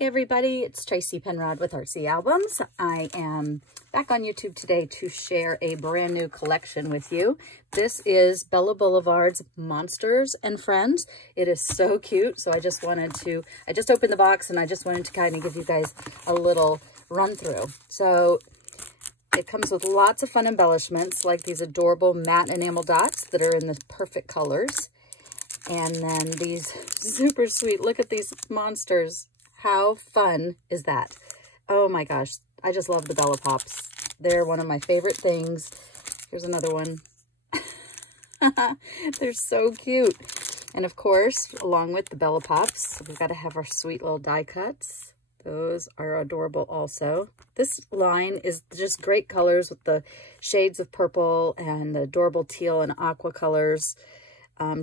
Hey everybody, it's Tracy Penrod with Artsy Albums. I am back on YouTube today to share a brand new collection with you. This is Bella Boulevard's Monsters and Friends. It is so cute, so I just opened the box and I just wanted to kind of give you guys a little run through. So it comes with lots of fun embellishments like these adorable matte enamel dots that are in the perfect colors. And then these super sweet, look at these monsters. How fun is that? Oh my gosh, I just love the Bella Pops. They're one of my favorite things. Here's another one. They're so cute. And of course, along with the Bella Pops, we've got to have our sweet little die cuts. Those are adorable also. This line is just great colors with the shades of purple and the adorable teal and aqua colors.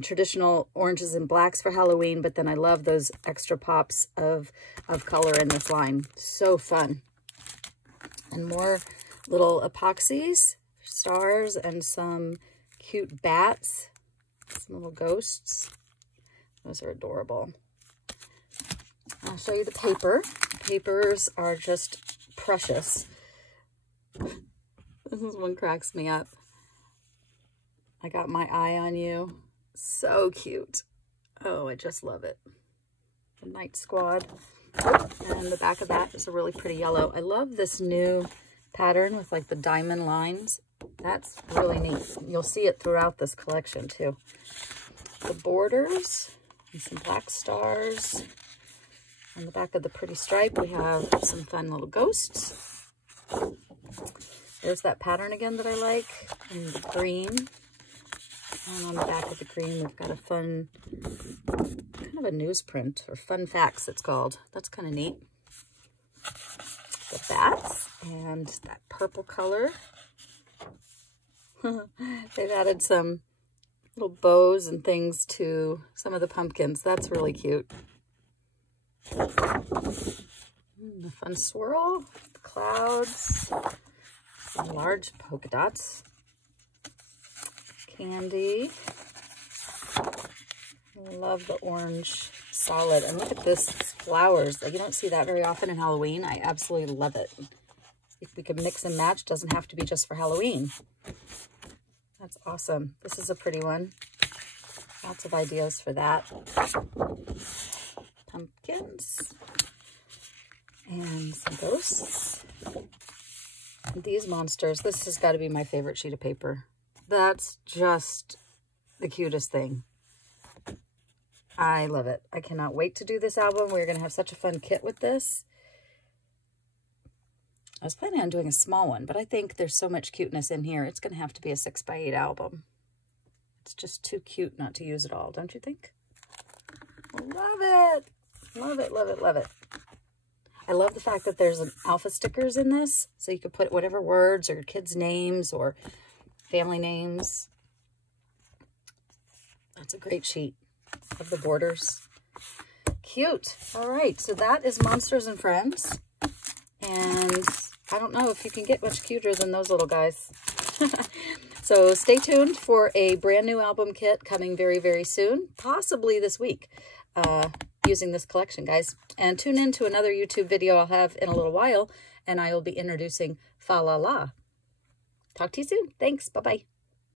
Traditional oranges and blacks for Halloween, but then I love those extra pops of color in this line. So fun. And more little epoxies, stars, and some cute bats, some little ghosts. Those are adorable. I'll show you the paper. The papers are just precious. This one cracks me up. I got my eye on you. So cute. Oh, I just love it. The Night Squad. And the back of that is a really pretty yellow. I love this new pattern with like the diamond lines. That's really neat. You'll see it throughout this collection too. The borders and some black stars. On the back of the pretty stripe, we have some fun little ghosts. There's that pattern again that I like in the green. And on the back of the green, we've got a fun, kind of a newsprint, or Fun Facts it's called. That's kind of neat. The bats and that purple color. They've added some little bows and things to some of the pumpkins. That's really cute. The fun swirl, the clouds, some large polka dots. Candy. I love the orange solid. And look at this flowers. Like, you don't see that very often in Halloween. I absolutely love it. If we can mix and match, doesn't have to be just for Halloween. That's awesome. This is a pretty one. Lots of ideas for that. Pumpkins. And some ghosts. And these monsters. This has got to be my favorite sheet of paper. That's just the cutest thing. I love it. I cannot wait to do this album. We're going to have such a fun kit with this. I was planning on doing a small one, but I think there's so much cuteness in here. It's going to have to be a 6x8 album. It's just too cute not to use it all, don't you think? Love it. Love it, love it, love it. I love the fact that there's an alpha stickers in this, so you could put whatever words or your kids' names or family names. That's a great sheet of the borders. Cute. All right, so that is Monsters and Friends. And I don't know if you can get much cuter than those little guys. So stay tuned for a brand new album kit coming very, very soon, possibly this week, using this collection, guys. And tune in to another YouTube video I'll have in a little while, and I will be introducing Fa La La. Talk to you soon. Thanks. Bye-bye.